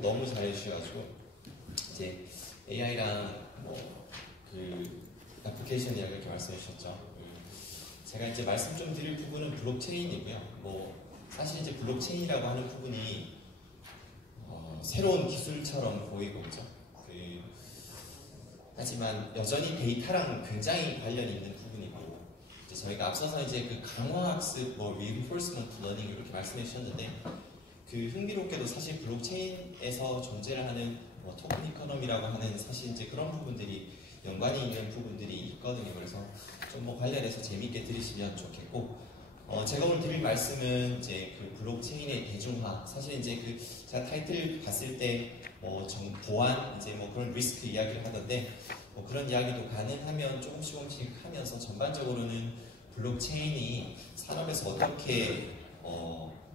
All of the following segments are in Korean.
설명 너무 잘해주셔가지고 이제 AI랑 그 애플리케이션 이야기 이렇게 말씀해주셨죠. 제가 이제 말씀 좀 드릴 부분은 블록체인이고요. 사실 이제 블록체인이라고 하는 부분이 새로운 기술처럼 보이고 있죠. 하지만 여전히 데이터랑 굉장히 관련이 있는 부분이고, 이제 저희가 앞서서 이제 그 강화학습, reinforcement learning 이렇게 말씀해 주셨는데, 그 흥미롭게도 사실 블록체인에서 존재를 하는 토큰 이코노미라고 하는 사실 이제 그런 부분들이 연관이 있는 부분들이 있거든요. 그래서 좀 관련해서 재미있게 들으시면 좋겠고, 제가 오늘 드릴 말씀은 이제 그 블록체인의 대중화, 사실 이제 제가 타이틀 봤을 때 보안, 이제 그런 리스크 이야기를 하던데, 그런 이야기도 가능하면 조금씩 하면서 전반적으로는 블록체인이 산업에서 어떻게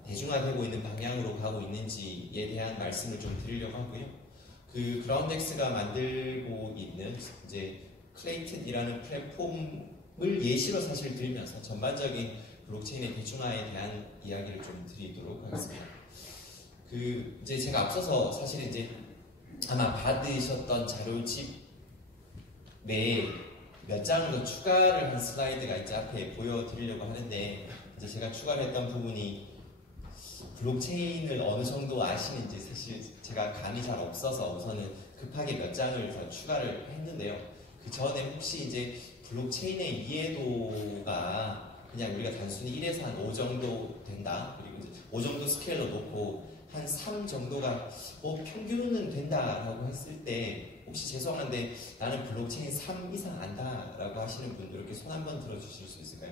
대중화되고 있는 방향으로 가고 있는지에 대한 말씀을 좀 드리려고 하고요. 그 그라운덱스가 만들고 있는 이제 클레이튼이라는 플랫폼을 예시로 사실 들면서 전반적인 블록체인의 대중화에 대한 이야기를 좀 드리도록 하겠습니다. 이제 제가 앞서서 사실 이제 아마 받으셨던 자료집 내에 몇 장을 더 추가를 한 슬라이드가 이제 앞에 보여드리려고 하는데, 이제 제가 추가를 했던 부분이 블록체인을 어느 정도 아시는지 사실 제가 감이 잘 없어서 우선은 급하게 몇 장을 더 추가를 했는데요. 그 전에 혹시 이제 블록체인의 이해도가 그냥 우리가 단순히 1에서 한 5 정도 된다, 그리고 이제 5 정도 스케일로 놓고 한 3 정도가 평균은 된다라고 했을 때, 혹시 죄송한데 나는 블록체인 3 이상 안다라고 하시는 분들 이렇게 손 한번 들어주실 수 있을까요?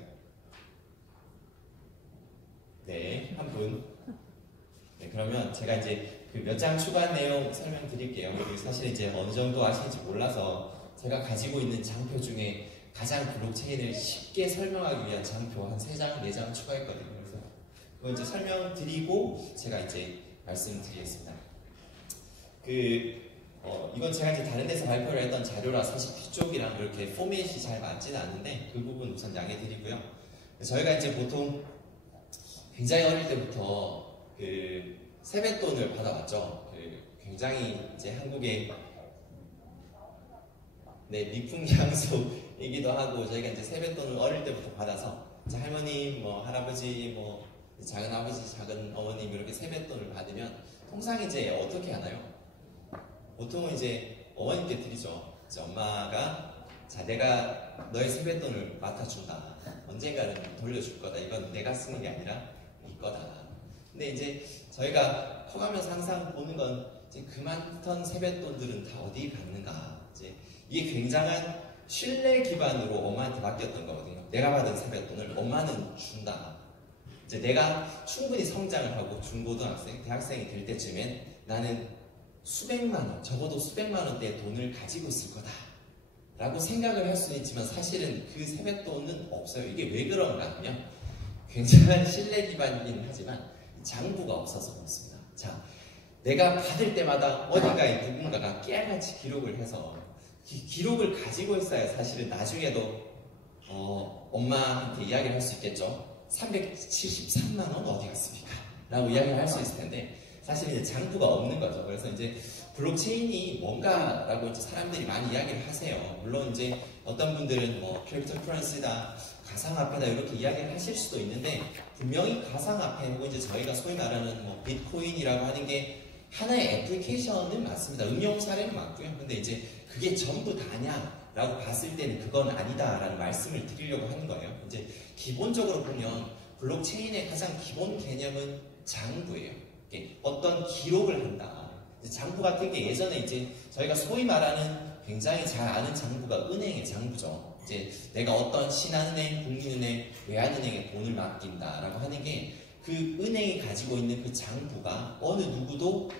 네, 한 분. 네, 그러면 제가 이제 그 몇 장 추가한 내용 설명드릴게요. 사실 이제 어느 정도 아시는지 몰라서 제가 가지고 있는 장표 중에 가장 블록체인을 쉽게 설명하기 위한 장표 한 3장, 4장 추가했거든요. 그래서 그거 이제 설명드리고 제가 이제 말씀드리겠습니다. 이건 제가 이제 다른 데서 발표를 했던 자료라 사실 뒤쪽이랑 그렇게 포맷이 잘 맞지는 않는데 그 부분 우선 양해드리고요. 저희가 이제 보통 굉장히 어릴 때부터 세뱃돈을 받아왔죠. 굉장히 이제 한국의 미풍양속이기도 하고, 저희가 이제 세뱃돈을 어릴 때부터 받아서 이제 할머님, 할아버지, 작은 아버지, 작은 어머님 이렇게 세뱃돈을 받으면 통상 이제 어떻게 하나요? 보통은 이제 어머님께 드리죠. 이제 엄마가 내가 너의 세뱃돈을 맡아준다. 언젠가는 돌려줄 거다. 이건 내가 쓰는 게 아니라 네 거다. 근데 이제 저희가 커가면서 항상 보는 건 이제 그 많던 세뱃돈들은 다 어디 갔는가. 이제 이게 굉장한 신뢰 기반으로 엄마한테 맡겼던 거거든요. 내가 받은 세뱃돈을 엄마는 준다. 이제 내가 충분히 성장을 하고 중고등학생, 대학생이 될 때쯤엔 나는 수백만 원, 적어도 수백만 원대의 돈을 가지고 있을 거다 라고 생각을 할 수는 있지만, 사실은 그 세뱃돈은 없어요. 이게 왜 그런가 하면 굉장한 신뢰 기반이긴 하지만 장부가 없어서 그렇습니다. 자, 내가 받을 때마다 어딘가에 누군가가 깨알같이 기록을 해서 기록을 가지고 있어야 사실은 나중에도 엄마한테 이야기를 할 수 있겠죠. 373만 원 어디 갔습니까? 라고 이야기를 할 수 있을 텐데, 사실 이제 장부가 없는 거죠. 그래서 이제 블록체인이 뭔가라고 이제 사람들이 많이 이야기를 하세요. 물론 이제 어떤 분들은 크립토 커런시다, 가상화폐다 이렇게 이야기를 하실 수도 있는데, 분명히 가상화폐 혹은 이제 저희가 소위 말하는 비트코인이라고 하는 게 하나의 애플리케이션은 맞습니다. 응용 사례는 맞고요. 근데 이제 그게 전부 다냐? 라고 봤을 때는 그건 아니다라는 말씀을 드리려고 하는 거예요. 이제 기본적으로 보면 블록체인의 가장 기본 개념은 장부예요. 어떤 기록을 한다. 장부 같은 게 예전에 이제 저희가 소위 말하는 굉장히 잘 아는 장부가 은행의 장부죠. 이제 내가 어떤 신한은행, 국민은행, 외환은행에 돈을 맡긴다라고 하는 게 그 은행이 가지고 있는 그 장부가 어느 누구도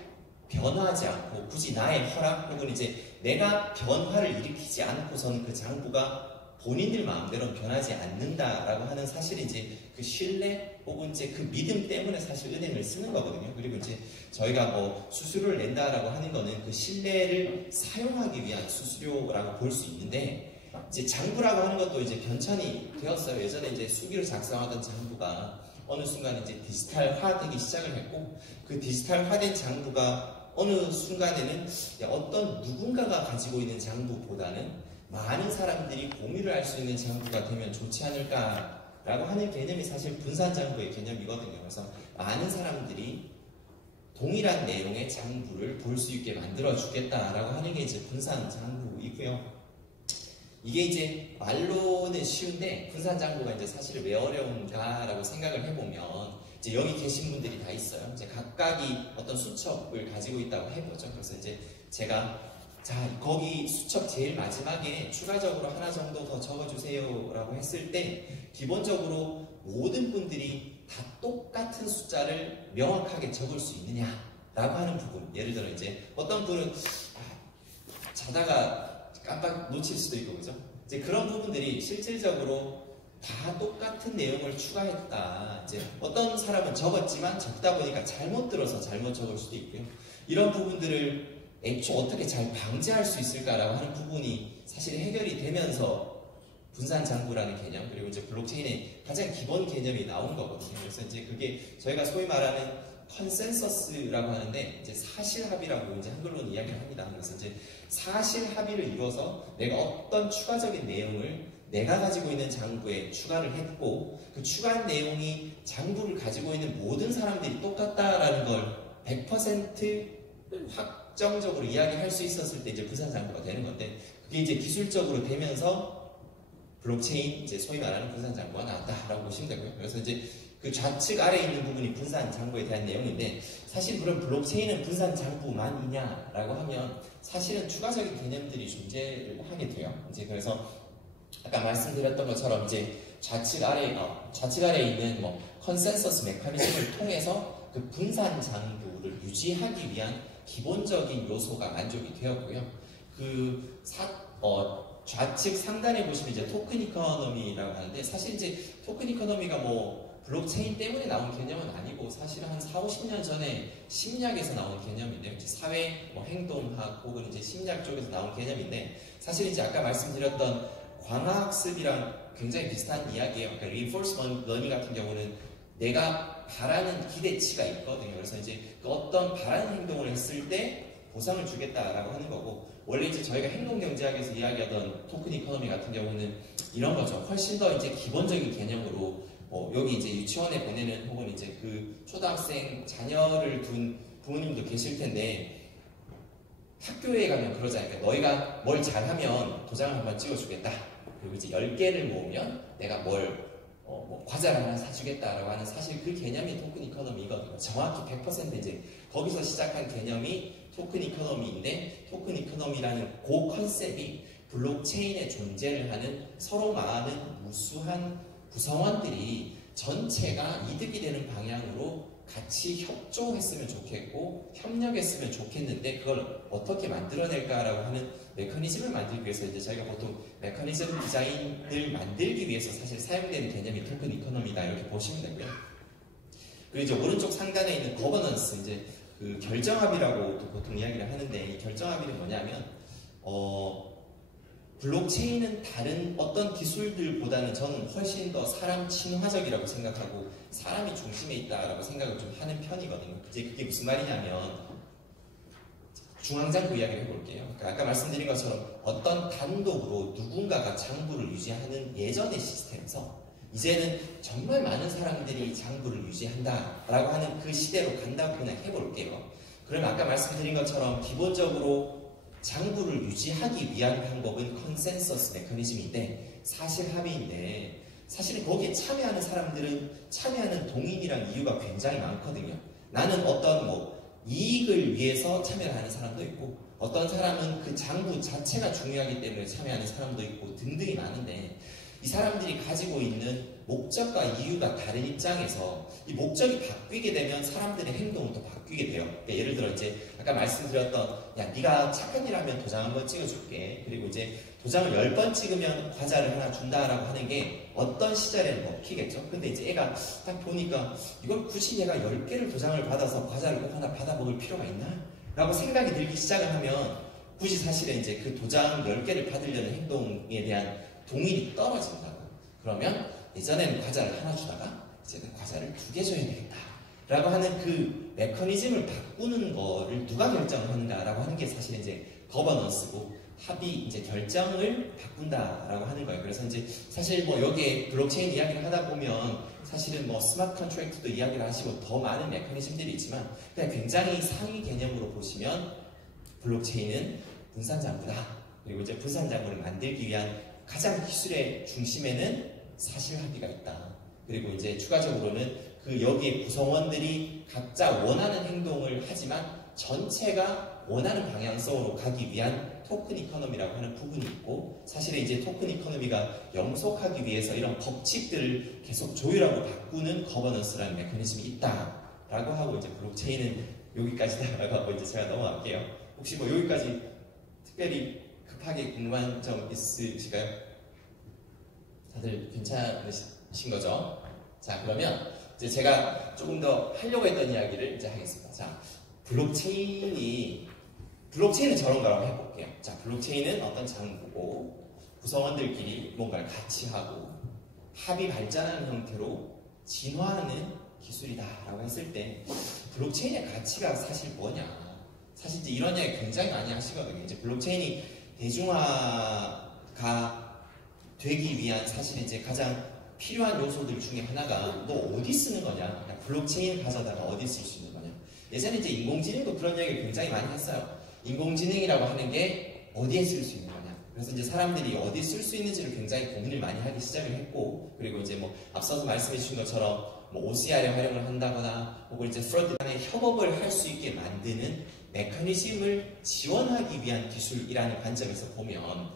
변화하지 않고 굳이 나의 허락 혹은 이제 내가 변화를 일으키지 않고서는 그 장부가 본인들 마음대로 변하지 않는다라고 하는 사실 이제 그 신뢰 혹은 이제 그 믿음 때문에 사실 은행을 쓰는 거거든요. 그리고 이제 저희가 수수료를 낸다라고 하는 거는 그 신뢰를 사용하기 위한 수수료라고 볼 수 있는데, 이제 장부라고 하는 것도 이제 변천이 되었어요. 예전에 이제 수기를 작성하던 장부가 어느 순간 이제 디지털화되기 시작을 했고, 그 디지털화된 장부가 어느 순간에는 어떤 누군가가 가지고 있는 장부보다는 많은 사람들이 공유를 할 수 있는 장부가 되면 좋지 않을까라고 하는 개념이 사실 분산장부의 개념이거든요. 그래서 많은 사람들이 동일한 내용의 장부를 볼 수 있게 만들어 주겠다라고 하는 게 이제 분산장부이고요. 이게 이제 말로는 쉬운데 분산장부가 이제 사실 왜 어려운가라고 생각을 해보면 이제 여기 계신 분들이 다 있어요. 이제 각각이 어떤 수첩을 가지고 있다고 해보죠. 그래서 이제 제가 자 거기 수첩 제일 마지막에 추가적으로 하나 정도 더 적어주세요라고 했을 때 기본적으로 모든 분들이 다 똑같은 숫자를 명확하게 적을 수 있느냐라고 하는 부분. 예를 들어 이제 어떤 분은 자다가 깜빡 놓칠 수도 있고 그죠? 이제 그런 부분들이 실질적으로 다 똑같은 내용을 추가했다. 이제 어떤 사람은 적었지만 적다 보니까 잘못 들어서 잘못 적을 수도 있고요. 이런 부분들을 애초 어떻게 잘 방지할 수 있을까라고 하는 부분이 사실 해결이 되면서 분산장부라는 개념 그리고 이제 블록체인의 가장 기본 개념이 나온 거거든요. 그래서 이제 그게 저희가 소위 말하는 컨센서스라고 하는데 이제 사실합의라고 이제 한글로는 이야기를 합니다. 그래서 이제 사실합의를 이뤄서 내가 어떤 추가적인 내용을 내가 가지고 있는 장부에 추가를 했고 그 추가한 내용이 장부를 가지고 있는 모든 사람들이 똑같다라는 걸 100% 확정적으로 이야기할 수 있었을 때 이제 분산장부가 되는 건데 그게 이제 기술적으로 되면서 블록체인 이제 소위 말하는 분산장부가 나왔다라고 보시면 되고요. 그래서 이제 그 좌측 아래에 있는 부분이 분산장부에 대한 내용인데 사실 그럼 블록체인은 분산장부만이냐라고 하면 사실은 추가적인 개념들이 존재를 하게 돼요. 이제 그래서 아까 말씀드렸던 것처럼 이제 좌측 아래에 있는 뭐 컨센서스 메커니즘을 통해서 그 분산장부를 유지하기 위한 기본적인 요소가 만족이 되었고요. 좌측 상단에 보시면 이제 토큰 이코노미라고 하는데 사실 이제 토큰 이코노미가 뭐 블록체인 때문에 나온 개념은 아니고 사실은 한 4, 50년 전에 심리학에서 나온 개념인데요. 이제 사회 행동학 혹은 이제 심리학 쪽에서 나온 개념인데 사실 이제 아까 말씀드렸던 광학습이랑 굉장히 비슷한 이야기예요. 그러니까 reinforcement learning 같은 경우는 내가 바라는 기대치가 있거든요. 그래서 이제 그 어떤 바라는 행동을 했을 때 보상을 주겠다라고 하는 거고 원래 이제 저희가 행동경제학에서 이야기하던 토큰 이코노미 같은 경우는 이런 거죠. 훨씬 더 이제 기본적인 개념으로 여기 이제 유치원에 보내는 혹은 이제 그 초등학생 자녀를 둔 부모님도 계실 텐데 학교에 가면 그러잖아요. 그러니까 너희가 뭘 잘하면 도장을 한번 찍어주겠다. 그리고 이제 10개를 모으면 내가 과자를 하나 사주겠다라고 하는 사실 그 개념이 토큰 이코노미거든요. 정확히 100% 이제 거기서 시작한 개념이 토큰 이코노미인데 토큰 이코노미라는 그 컨셉이 블록체인에 존재를 하는 서로 많은 무수한 구성원들이 전체가 이득이 되는 방향으로 같이 협조했으면 좋겠고 협력했으면 좋겠는데 그걸 어떻게 만들어낼까라고 하는 메커니즘을 만들기 위해서 이제 저희가 보통 메커니즘 디자인을 만들기 위해서 사실 사용되는 개념이 토큰 이코노미다 이렇게 보시면 되고요. 그리고 이제 오른쪽 상단에 있는 거버넌스 이제 그 결정합의라고 또 보통 이야기를 하는데 이 결정합의는 뭐냐면 블록체인은 다른 어떤 기술들보다는 저는 훨씬 더 사람 친화적이라고 생각하고 사람이 중심에 있다라고 생각을 좀 하는 편이거든요. 이제 그게 무슨 말이냐면 중앙장부 이야기를 해볼게요. 그러니까 아까 말씀드린 것처럼 어떤 단독으로 누군가가 장부를 유지하는 예전의 시스템에서 이제는 정말 많은 사람들이 장부를 유지한다라고 하는 그 시대로 간다고 그냥 해볼게요. 그러면 아까 말씀드린 것처럼 기본적으로 장부를 유지하기 위한 방법은 컨센서스 메커니즘인데 사실합의인데 사실 거기에 참여하는 사람들은 참여하는 동인이랑 이유가 굉장히 많거든요. 나는 어떤 이익을 위해서 참여를 하는 사람도 있고 어떤 사람은 그 장부 자체가 중요하기 때문에 참여하는 사람도 있고 등등이 많은데 이 사람들이 가지고 있는 목적과 이유가 다른 입장에서 이 목적이 바뀌게 되면 사람들의 행동은 또 바뀌게 돼요. 그러니까 예를 들어 이제 아까 말씀드렸던 야 네가 착한 일 하면 도장 한번 찍어줄게. 그리고 이제 도장을 10번 찍으면 과자를 하나 준다라고 하는 게 어떤 시절에는 먹히겠죠. 근데 이제 애가 딱 보니까 이걸 굳이 얘가 10개를 도장을 받아서 과자를 꼭 하나 받아 먹을 필요가 있나? 라고 생각이 들기 시작을 하면 굳이 사실은 이제 그 도장 10개를 받으려는 행동에 대한 동일이 떨어진다고. 그러면 예전에는 과자를 하나 주다가 이제는 과자를 2개 줘야 되겠다 라고 하는 그 메커니즘을 바꾸는 거를 누가 결정을 하는가라고 하는 게 사실 이제 거버넌스고, 합의 이제 결정을 바꾼다라고 하는 거예요. 그래서 이제 사실 뭐 여기에 블록체인 이야기를 하다 보면 사실은 뭐 스마트 컨트랙트도 이야기를 하시고 더 많은 메커니즘들이 있지만, 그냥 굉장히 상위 개념으로 보시면 블록체인은 분산장부다. 그리고 이제 분산장부를 만들기 위한 가장 기술의 중심에는 사실 합의가 있다. 그리고 이제 추가적으로는 그 여기에 구성원들이 각자 원하는 행동을 하지만 전체가 원하는 방향성으로 가기 위한 토큰 이코노미라고 하는 부분이 있고, 사실은 이제 토큰 이코노미가 영속하기 위해서 이런 법칙들을 계속 조율하고 바꾸는 거버넌스라는 메커니즘이 있다라고 하고, 이제 블록체인은 여기까지다라고 하고 이제 제가 넘어갈게요. 혹시 뭐 여기까지 특별히 급하게 궁금한 점 있으실까요? 다들 괜찮으신 거죠? 자, 그러면 이제 제가 조금 더 하려고 했던 이야기를 이제 하겠습니다. 자, 블록체인은 저런 거라고 해볼게요. 자, 블록체인은 어떤 장부고 구성원들끼리 뭔가를 같이 하고 합의 발전하는 형태로 진화하는 기술이다라고 했을 때, 블록체인의 가치가 사실 뭐냐? 사실 이제 이런 이야기 굉장히 많이 하시거든요. 이제 블록체인이 대중화가 되기 위한 사실 이제 가장 필요한 요소들 중에 하나가, 너 어디 쓰는 거냐? 블록체인 가져다가 어디 쓸 수 있는 거냐? 예전에 이제 인공지능도 그런 이야기를 굉장히 많이 했어요. 인공지능이라고 하는 게 어디에 쓸 수 있는 거냐? 그래서 이제 사람들이 어디 쓸 수 있는지를 굉장히 고민을 많이 하기 시작을 했고, 그리고 이제 뭐 앞서서 말씀해 주신 것처럼 뭐 OCR에 활용을 한다거나 혹은 이제 프론트 간의 협업을 할 수 있게 만드는 메커니즘을 지원하기 위한 기술이라는 관점에서 보면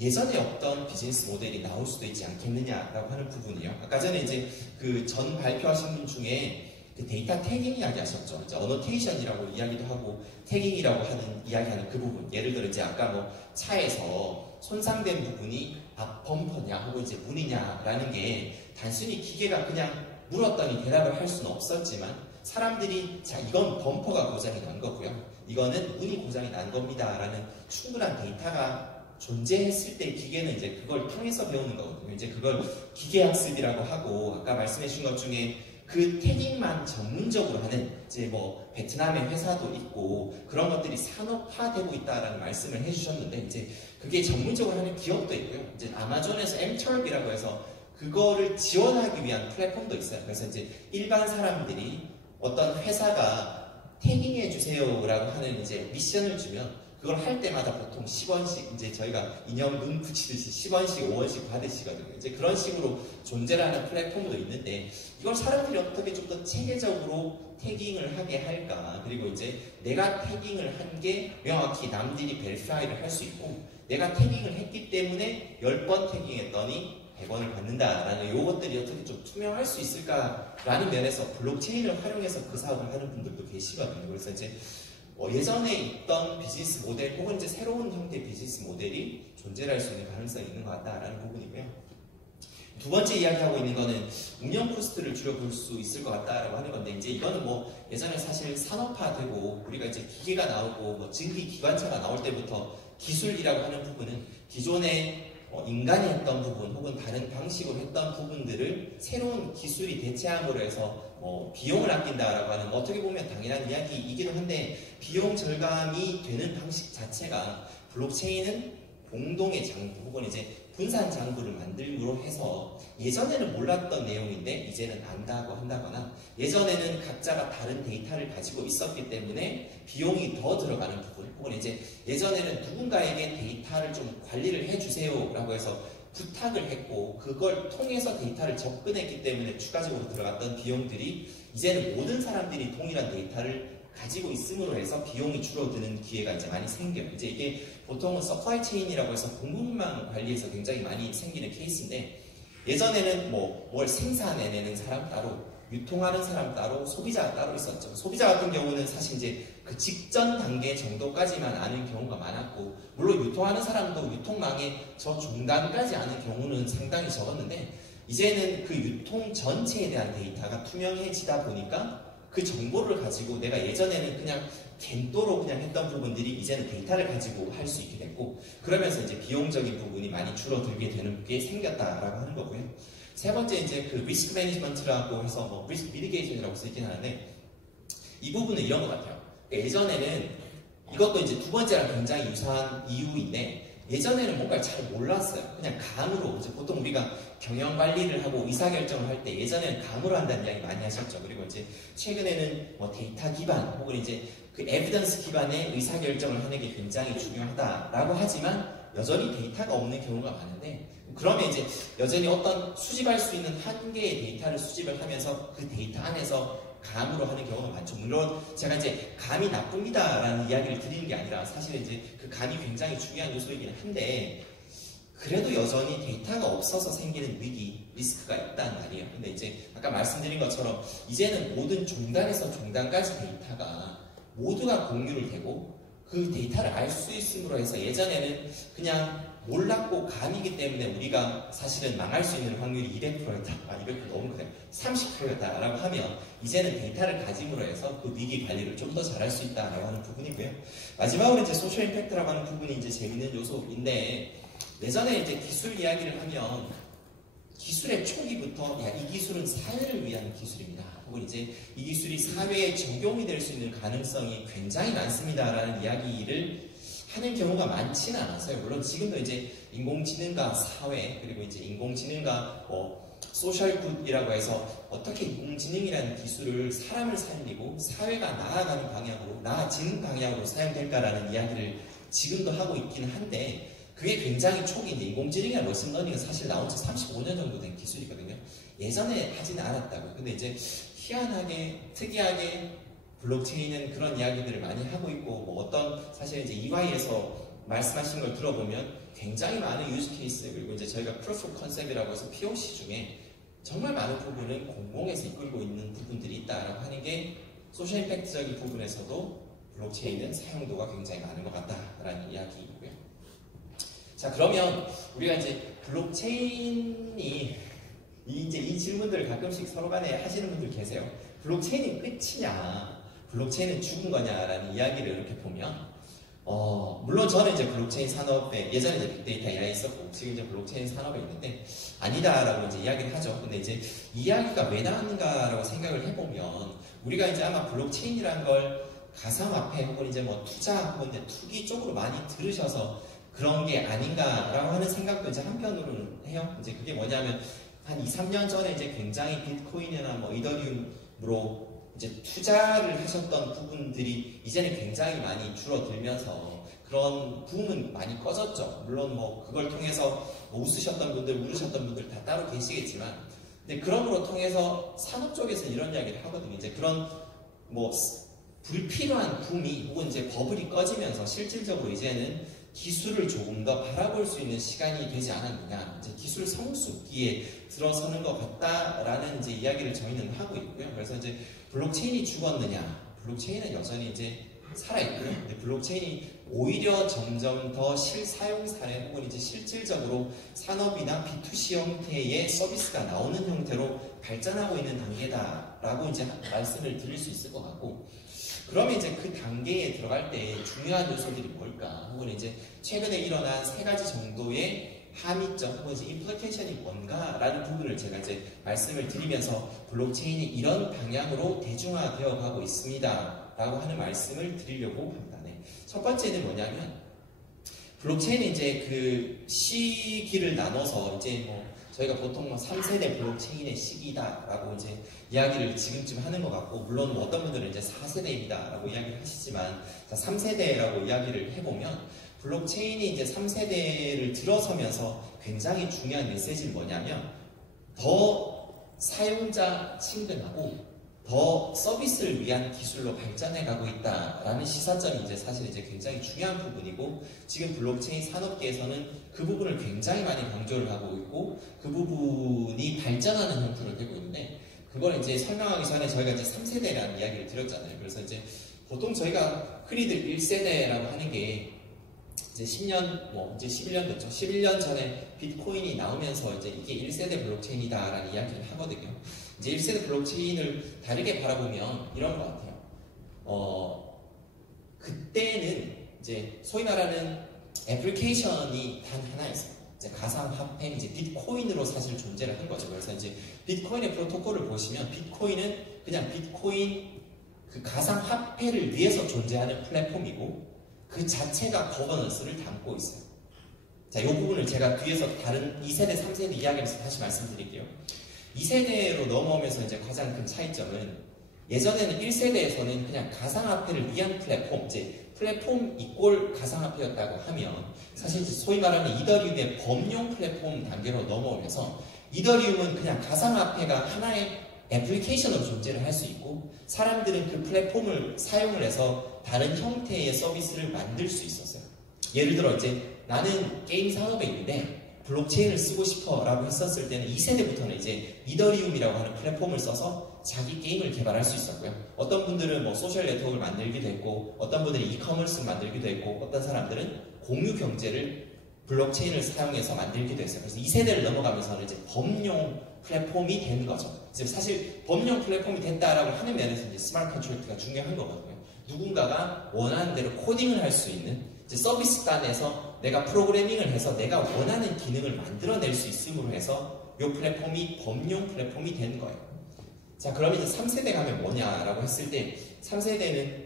예전에 없던 비즈니스 모델이 나올 수도 있지 않겠느냐라고 하는 부분이에요. 아까 전에 이제 그 전 발표하신 분 중에 그 데이터 태깅 이야기 하셨죠. 이제 어노테이션이라고 이야기도 하고 태깅이라고 하는 이야기하는 그 부분. 예를 들어 이제 아까 뭐 차에서 손상된 부분이 앞 범퍼냐 혹은 이제 문이냐라는 게 단순히 기계가 그냥 물었더니 대답을 할 수는 없었지만, 사람들이 자, 이건 범퍼가 고장이 난 거고요, 이거는 문이 고장이 난 겁니다 라는 충분한 데이터가 존재했을 때 기계는 이제 그걸 통해서 배우는 거거든요. 이제 그걸 기계학습이라고 하고, 아까 말씀해 주신 것 중에 그 태깅만 전문적으로 하는 이제 뭐 베트남의 회사도 있고 그런 것들이 산업화되고 있다라는 말씀을 해주셨는데, 이제 그게 전문적으로 하는 기업도 있고요. 이제 아마존에서 Mturk이라고 해서 그거를 지원하기 위한 플랫폼도 있어요. 그래서 이제 일반 사람들이 어떤 회사가 태깅해 주세요라고 하는 이제 미션을 주면 그걸 할 때마다 보통 10원씩, 이제 저희가 인형 눈 붙이듯이 10원씩, 5원씩 받으시거든요. 이제 그런 식으로 존재를 하는 플랫폼도 있는데, 이걸 사람들이 어떻게 좀 더 체계적으로 태깅을 하게 할까? 그리고 이제 내가 태깅을 한 게 명확히 남들이 베리파이를 할 수 있고, 내가 태깅을 했기 때문에 10번 태깅했더니 100원을 받는다라는 요것들이 어떻게 좀 투명할 수 있을까라는 면에서 블록체인을 활용해서 그 사업을 하는 분들도 계시거든요. 그래서 이제 예전에 있던 비즈니스 모델 혹은 이제 새로운 형태의 비즈니스 모델이 존재할 수 있는 가능성이 있는 것 같다라는 부분이고요. 두 번째 이야기하고 있는 거는 운영 코스트를 줄여볼 수 있을 것 같다라고 하는 건데, 이제 이거는 뭐 예전에 사실 산업화되고 우리가 이제 기계가 나오고 뭐 증기 기관차가 나올 때부터 기술이라고 하는 부분은 기존에 인간이 했던 부분 혹은 다른 방식으로 했던 부분들을 새로운 기술이 대체함으로 해서 비용을 아낀다라고 하는, 어떻게 보면 당연한 이야기이기도 한데, 비용 절감이 되는 방식 자체가 블록체인은 공동의 장부 혹은 이제 분산 장부를 만들므로 해서 예전에는 몰랐던 내용인데 이제는 안다고 한다거나, 예전에는 각자가 다른 데이터를 가지고 있었기 때문에 비용이 더 들어가는 부분, 혹은 이제 예전에는 누군가에게 데이터를 좀 관리를 해주세요 라고 해서 부탁을 했고 그걸 통해서 데이터를 접근했기 때문에 추가적으로 들어갔던 비용들이 이제는 모든 사람들이 동일한 데이터를 가지고 있음으로 해서 비용이 줄어드는 기회가 이제 많이 생겨요. 이제 이게 보통은 서플라이 체인이라고 해서 공급망 관리에서 굉장히 많이 생기는 케이스인데, 예전에는 뭘 생산해내는 사람 따로, 유통하는 사람 따로, 소비자가 따로 있었죠. 소비자 같은 경우는 사실 이제 그 직전 단계 정도까지만 아는 경우가 많았고, 물론 유통하는 사람도 유통망의 저 중간까지 아는 경우는 상당히 적었는데, 이제는 그 유통 전체에 대한 데이터가 투명해지다 보니까 그 정보를 가지고 내가 예전에는 그냥 겐또로 그냥 했던 부분들이 이제는 데이터를 가지고 할 수 있게 됐고, 그러면서 이제 비용적인 부분이 많이 줄어들게 되는 게 생겼다라고 하는 거고요. 세 번째 이제 그 리스크 매니지먼트라고 해서 뭐 리스크 미디게이션이라고 쓰긴 하는데 이 부분은 이런 것 같아요. 그러니까 예전에는 이것도 이제 두 번째랑 굉장히 유사한 이유인데 예전에는 뭔가를 잘 몰랐어요. 그냥 감으로 이제 보통 우리가 경영 관리를 하고 의사결정을 할 때 예전에는 감으로 한다는 이야기 많이 하셨죠. 그리고 이제 최근에는 뭐 데이터 기반 혹은 이제 그 에비던스 기반의 의사결정을 하는 게 굉장히 중요하다라고 하지만 여전히 데이터가 없는 경우가 많은데 그러면 이제 여전히 어떤 수집할 수 있는 한 개의 데이터를 수집을 하면서 그 데이터 안에서 감으로 하는 경우가 많죠. 물론 제가 이제 감이 나쁩니다라는 이야기를 드리는 게 아니라 사실 이제 그 감이 굉장히 중요한 요소이긴 한데 그래도 여전히 데이터가 없어서 생기는 위기, 리스크가 있단 말이에요. 근데 이제 아까 말씀드린 것처럼 이제는 모든 종단에서 종단까지 데이터가 모두가 공유를 되고 그 데이터를 알 수 있음으로 해서 예전에는 그냥 몰랐고 감이기 때문에 우리가 사실은 망할 수 있는 확률이 200%였다. 200% 너무 크네요. 30%였다라고 하면 이제는 데이터를 가짐으로 해서 그 위기 관리를 좀 더 잘할 수 있다라고 하는 부분이고요. 마지막으로 이제 소셜 임팩트라고 하는 부분이 이제 재밌는 요소인데 예전에 이제 기술 이야기를 하면 기술의 초기부터 이 기술은 사회를 위한 기술입니다. 혹은 이제 이 기술이 사회에 적용이 될 수 있는 가능성이 굉장히 많습니다라는 이야기를 하는 경우가 많지는 않았어요. 물론 지금도 이제 인공지능과 사회 그리고 이제 인공지능과 소셜 굿이라고 해서 어떻게 인공지능이라는 기술을 사람을 살리고 사회가 나아가는 방향으로 나아지는 방향으로 사용될까라는 이야기를 지금도 하고 있기는 한데 그게 굉장히 초기인데 인공지능이나 머신러닝은 사실 나온 지 35년 정도 된 기술이거든요. 예전에 하지는 않았다고요. 근데 이제 희한하게 특이하게 블록체인은 그런 이야기들을 많이 하고 있고 어떤 사실 이제 EY에서 말씀하신 걸 들어보면 굉장히 많은 유즈 케이스 그리고 이제 저희가 프루프 오브 컨셉이라고 해서 POC 중에 정말 많은 부분은 공공에서 이끌고 있는 부분들이 있다라고 하는 게 소셜 임팩트적인 부분에서도 블록체인은 사용도가 굉장히 많은 것 같다라는 이야기이고요. 자 그러면 우리가 이제 블록체인이 이제 이 질문들을 가끔씩 서로 간에 하시는 분들 계세요. 블록체인이 끝이냐, 블록체인은 죽은 거냐라는 이야기를 이렇게 보면 물론 저는 이제 블록체인 산업에 예전에 이제 빅데이터 AI 있었고 지금 이제 블록체인 산업에 있는데 아니다라고 이제 이야기를 하죠. 근데 이제 이야기가 왜 나왔는가라고 생각을 해보면 우리가 이제 아마 블록체인이라는 걸 가상화폐 혹은 이제 뭐 투자 혹은 이제 투기 쪽으로 많이 들으셔서 그런 게 아닌가라고 하는 생각도 이제 한편으로는 해요. 이제 그게 뭐냐면 한 2, 3년 전에 이제 굉장히 비트코인이나 뭐 이더리움으로 이제 투자를 하셨던 부분들이 이제는 굉장히 많이 줄어들면서 그런 붐은 많이 꺼졌죠. 물론 뭐 그걸 통해서 뭐 웃으셨던 분들, 울으셨던 분들 다 따로 계시겠지만 근데 그런 거로 통해서 산업 쪽에서 이런 이야기를 하거든요. 이제 그런 뭐 불필요한 붐이 혹은 이제 버블이 꺼지면서 실질적으로 이제는 기술을 조금 더 바라볼 수 있는 시간이 되지 않았느냐, 이제 기술 성숙기에 들어서는 것 같다라는 이제 이야기를 저희는 하고 있고요. 그래서 이제 블록체인이 죽었느냐, 블록체인은 여전히 이제 살아있고요. 근데 블록체인이 오히려 점점 더 실사용 사례 혹은 이제 실질적으로 산업이나 B2C 형태의 서비스가 나오는 형태로 발전하고 있는 단계다라고 이제 말씀을 드릴 수 있을 것 같고. 그러면 이제 그 단계에 들어갈 때 중요한 요소들이 뭘까? 혹은 이제 최근에 일어난 3가지 정도의 함의점 혹은 이제 임플리케이션이 뭔가라는 부분을 제가 이제 말씀을 드리면서 블록체인이 이런 방향으로 대중화되어 가고 있습니다라고 하는 말씀을 드리려고 합니다. 네. 첫 번째는 뭐냐면 블록체인이 이제 그 시기를 나눠서 이제 뭐 저희가 보통 뭐 3세대 블록체인의 시기다라고 이제 이야기를 지금쯤 하는 것 같고, 물론 뭐 어떤 분들은 이제 4세대입니다라고 이야기를 하시지만, 자, 3세대라고 이야기를 해보면, 블록체인이 이제 3세대를 들어서면서 굉장히 중요한 메시지는 뭐냐면, 더 사용자 친근하고, 더 서비스를 위한 기술로 발전해 가고 있다라는 시사점이 이제 사실 이제 굉장히 중요한 부분이고, 지금 블록체인 산업계에서는 그 부분을 굉장히 많이 강조를 하고 있고, 그 부분이 발전하는 형태로 되고 있는데, 그걸 이제 설명하기 전에 저희가 이제 3세대라는 이야기를 드렸잖아요. 그래서 이제 보통 저희가 흔히들 1세대라고 하는 게 이제 10년, 뭐 이제 11년 됐죠. 11년 전에 비트코인이 나오면서 이제 이게 1세대 블록체인이다라는 이야기를 하거든요. 이제 1세대 블록체인을 다르게 바라보면 이런 것 같아요. 그때는 이제 소위 말하는 애플리케이션이 단 하나였어요. 이제 가상화폐, 이제 비트코인으로 사실 존재를 한 거죠. 그래서 이제 비트코인의 프로토콜을 보시면 비트코인은 그냥 비트코인 그 가상화폐를 위해서 존재하는 플랫폼이고 그 자체가 거버넌스를 담고 있어요. 자, 이 부분을 제가 뒤에서 다른 2세대, 3세대 이야기하면서 다시 말씀드릴게요. 2세대로 넘어오면서 이제 가장 큰 차이점은 예전에는 1세대에서는 그냥 가상화폐를 위한 플랫폼, 이제 플랫폼 이꼴 가상화폐였다고 하면 사실 이제 소위 말하는 이더리움의 범용 플랫폼 단계로 넘어오면서 이더리움은 그냥 가상화폐가 하나의 애플리케이션으로 존재를 할 수 있고 사람들은 그 플랫폼을 사용을 해서 다른 형태의 서비스를 만들 수 있었어요. 예를 들어 이제 나는 게임 산업에 있는데 블록체인을 쓰고 싶어 라고 했었을 때는 2세대부터는 이제 이더리움이라고 하는 플랫폼을 써서 자기 게임을 개발할 수 있었고요. 어떤 분들은 뭐 소셜 네트워크를 만들기도 했고 어떤 분들은 이커머스를 만들기도 했고 어떤 사람들은 공유 경제를 블록체인을 사용해서 만들기도 했어요. 그래서 2세대를 넘어가면서는 이제 범용 플랫폼이 되는 거죠. 사실 범용 플랫폼이 됐다라고 하는 면에서 이제 스마트 컨트랙트가 중요한 거거든요. 누군가가 원하는 대로 코딩을 할 수 있는 이제 서비스 단에서 내가 프로그래밍을 해서 내가 원하는 기능을 만들어낼 수 있음으로 해서 이 플랫폼이 범용 플랫폼이 된 거예요. 자, 그럼 이제 3세대 가면 뭐냐라고 했을 때 3세대는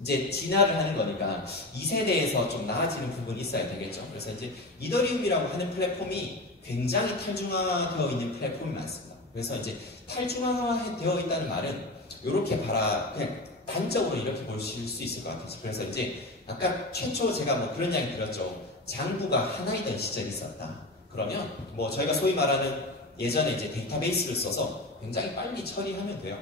이제 진화를 하는 거니까 2세대에서 좀 나아지는 부분이 있어야 되겠죠. 그래서 이제 이더리움이라고 하는 플랫폼이 굉장히 탈중화되어 있는 플랫폼이 많습니다. 그래서 이제 탈중화되어 있다는 말은 이렇게 그냥 단적으로 이렇게 보실 수 있을 것 같아요. 그래서 이제 아까 최초 제가 뭐 그런 이야기 들었죠. 장부가 하나이던 시절이 있었다. 그러면 뭐 저희가 소위 말하는 예전에 이제 데이터베이스를 써서 굉장히 빨리 처리하면 돼요.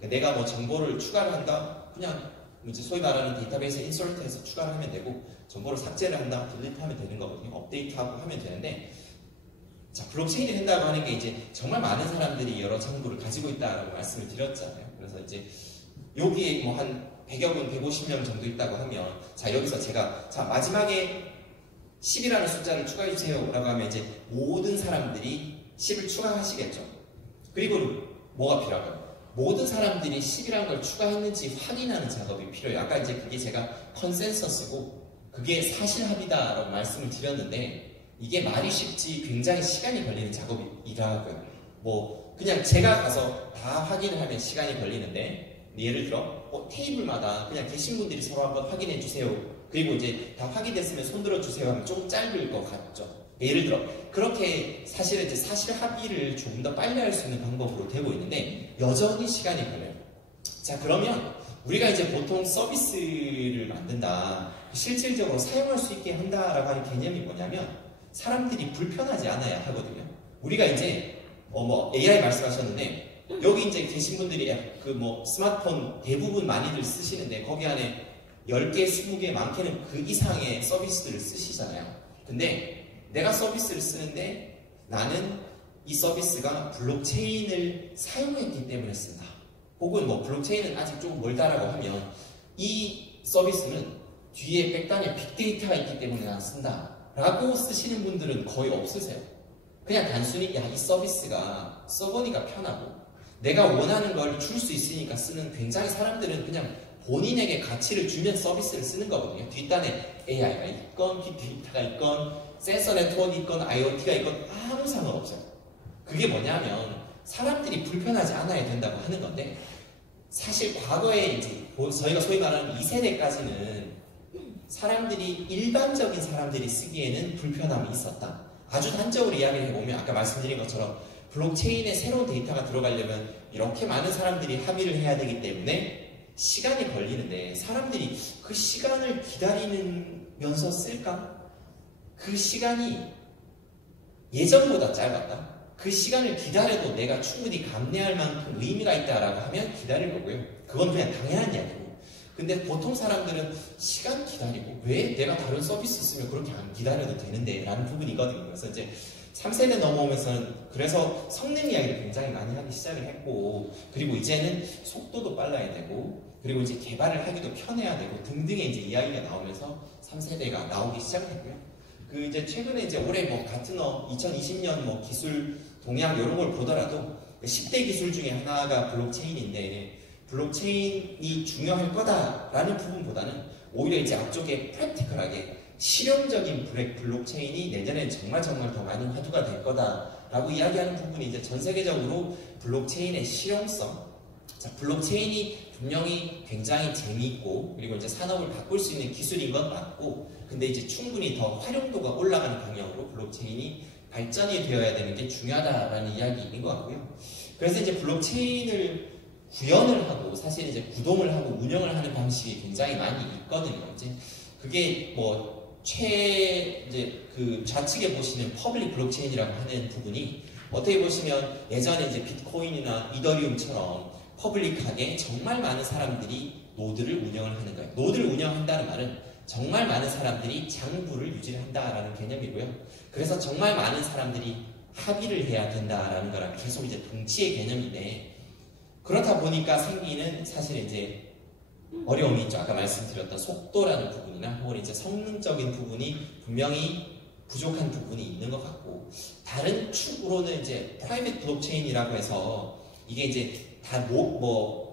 내가 뭐 정보를 추가를 한다. 그냥 이제 소위 말하는 데이터베이스에 인서트해서 추가를 하면 되고 정보를 삭제를 한다. 딜리트하면 되는 거거든요. 업데이트하고 하면 되는데 자, 블록체인이 된다고 하는 게 이제 정말 많은 사람들이 여러 장부를 가지고 있다라고 말씀을 드렸잖아요. 그래서 이제 여기에 뭐 한 100여 분, 150명 정도 있다고 하면 자, 여기서 제가 자, 마지막에 10이라는 숫자를 추가해주세요 라고 하면 이제 모든 사람들이 10을 추가하시겠죠. 그리고 뭐가 필요할까요? 모든 사람들이 10이라는 걸 추가했는지 확인하는 작업이 필요해요. 아까 이제 그게 제가 컨센서스고 그게 사실합의다라고 말씀을 드렸는데 이게 말이 쉽지 굉장히 시간이 걸리는 작업이라고요. 뭐 그냥 제가 가서 다 확인을 하면 시간이 걸리는데 예를 들어 테이블마다 그냥 계신 분들이 서로 한번 확인해 주세요. 그리고 이제 다 확인됐으면 손들어 주세요 하면 좀 짧을 것 같죠. 예를 들어 그렇게 사실은 이제 사실 합의를 조금 더 빨리 할 수 있는 방법으로 되고 있는데 여전히 시간이 걸려요. 자, 그러면 우리가 이제 보통 서비스를 만든다, 실질적으로 사용할 수 있게 한다라고 하는 개념이 뭐냐면 사람들이 불편하지 않아야 하거든요. 우리가 이제 뭐 AI 말씀하셨는데 여기 이제 계신 분들이 그 뭐 스마트폰 대부분 많이들 쓰시는데 거기 안에 10개, 20개, 많게는 그 이상의 서비스들을 쓰시잖아요. 근데 내가 서비스를 쓰는데 나는 이 서비스가 블록체인을 사용했기 때문에 쓴다. 혹은 뭐 블록체인은 아직 좀 멀다라고 하면 이 서비스는 뒤에 백단에 빅데이터가 있기 때문에 난 쓴다 라고 쓰시는 분들은 거의 없으세요. 그냥 단순히 야, 이 서비스가 써보니까 편하고 내가 원하는 걸 줄 수 있으니까 쓰는, 굉장히 사람들은 그냥 본인에게 가치를 주면 서비스를 쓰는 거거든요. 뒷단에 AI가 있건 빅데이터가 있건 센서 네트워크가 있건 IoT가 있건 아무 상관없어요. 그게 뭐냐면 사람들이 불편하지 않아야 된다고 하는 건데 사실 과거에 이제 저희가 소위 말하는 2세대까지는 사람들이 일반적인 사람들이 쓰기에는 불편함이 있었다. 아주 단적으로 이야기를 해보면 아까 말씀드린 것처럼 블록체인에 새로운 데이터가 들어가려면 이렇게 많은 사람들이 합의를 해야 되기 때문에 시간이 걸리는데 사람들이 그 시간을 기다리면서 쓸까? 그 시간이 예전보다 짧았다. 그 시간을 기다려도 내가 충분히 감내할 만큼 의미가 있다라고 하면 기다릴 거고요. 그건 그냥 당연한 이야기고. 근데 보통 사람들은 시간 기다리고 왜 내가 다른 서비스 쓰면 그렇게 안 기다려도 되는데 라는 부분이거든요. 그래서 이제 3세대 넘어오면서는 그래서 성능 이야기를 굉장히 많이 하기 시작을 했고 그리고 이제는 속도도 빨라야 되고 그리고 이제 개발을 하기도 편해야 되고 등등의 이제 이야기가 나오면서 3세대가 나오기 시작했고요. 그 이제 최근에 이제 올해 뭐 가트너 2020년 뭐 기술 동향 이런 걸 보더라도 10대 기술 중에 하나가 블록체인인데 블록체인이 중요할 거다라는 부분보다는 오히려 이제 앞쪽에 프랙티컬하게 실용적인 블록체인이 내년엔 정말 더 많은 화두가 될 거다라고 이야기하는 부분이 이제 전 세계적으로 블록체인의 실용성, 자, 블록체인이 분명히 굉장히 재미있고 그리고 이제 산업을 바꿀 수 있는 기술인 건 맞고, 근데 이제 충분히 더 활용도가 올라가는 방향으로 블록체인이 발전이 되어야 되는 게 중요하다라는 이야기인 것 같고요. 그래서 이제 블록체인을 구현을 하고 사실 이제 구동을 하고 운영을 하는 방식이 굉장히 많이 있거든요. 이제 그게 뭐 이제 그 좌측에 보시는 퍼블릭 블록체인이라고 하는 부분이 어떻게 보시면 예전에 이제 비트코인이나 이더리움처럼 퍼블릭하게 정말 많은 사람들이 노드를 운영을 하는 거예요. 노드를 운영한다는 말은 정말 많은 사람들이 장부를 유지를 한다라는 개념이고요. 그래서 정말 많은 사람들이 합의를 해야 된다라는 거랑 계속 이제 동치의 개념인데, 그렇다 보니까 생기는 사실 이제 어려움이 있죠. 아까 말씀드렸던 속도라는 부분이나 혹은 이제 성능적인 부분이 분명히 부족한 부분이 있는 것 같고, 다른 축으로는 이제 프라이빗 블록체인이라고 해서 이게 이제 다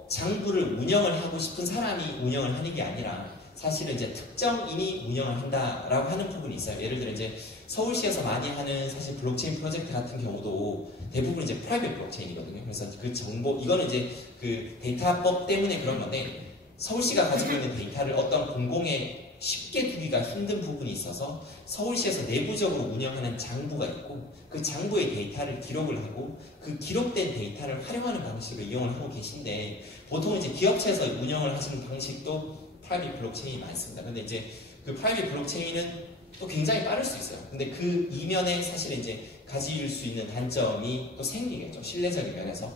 장부를 운영을 하고 싶은 사람이 운영을 하는 게 아니라 사실은 이제 특정인이 운영을 한다라고 하는 부분이 있어요. 예를 들어 이제 서울시에서 많이 하는 사실 블록체인 프로젝트 같은 경우도 대부분 이제 프라이빗 블록체인이거든요. 그래서 그 정보, 이거는 이제 그 데이터법 때문에 그런 건데, 서울시가 가지고 있는 데이터를 어떤 공공에 쉽게 두기가 힘든 부분이 있어서 서울시에서 내부적으로 운영하는 장부가 있고, 그 장부의 데이터를 기록을 하고 그 기록된 데이터를 활용하는 방식을 이용을 하고 계신데, 보통 이제 기업체에서 운영을 하시는 방식도 프라이빗 블록체인이 많습니다. 근데 이제 그 프라이빗 블록체인은 또 굉장히 빠를 수 있어요. 근데 그 이면에 사실 이제 가질 수 있는 단점이 또 생기겠죠. 신뢰적인 면에서.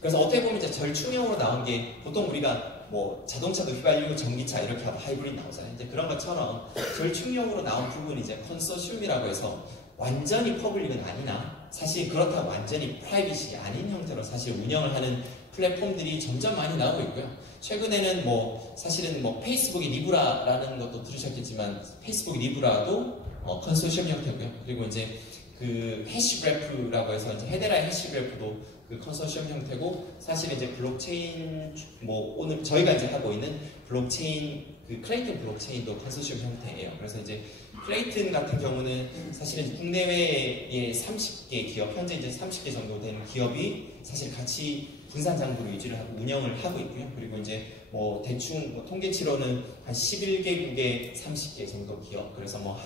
그래서 어떻게 보면 이제 절충형으로 나온 게, 보통 우리가 뭐 자동차도 휘발유, 전기차 이렇게 하고 하이브리드 나오잖아요. 이제 그런 것처럼 절충형으로 나온 부분이 이제 컨소시엄이라고 해서 완전히 퍼블릭은 아니나 사실 그렇다고 완전히 프라이빗이 아닌 형태로 사실 운영을 하는 플랫폼들이 점점 많이 나오고 있고요. 최근에는 뭐 사실은 뭐 페이스북의 리브라라는 것도 들으셨겠지만 페이스북 리브라도 컨소시엄 형태고요. 그리고 이제 그 해시그래프라고 해서 이제 헤데라의 해시그래프도 그 컨소시엄 형태고, 사실 이제 블록체인 뭐 오늘 저희가 이제 하고 있는 블록체인 그 클레이튼 블록체인도 컨소시엄 형태예요. 그래서 이제 클레이튼 같은 경우는 사실은 국내외에 30개 기업, 현재 이제 30개 정도 되는 기업이 사실 같이 분산 장부를 유지를 하고 운영을 하고 있고요. 그리고 이제 뭐 대충 뭐 통계치로는 한 11개국의 30개 정도 기업, 그래서 뭐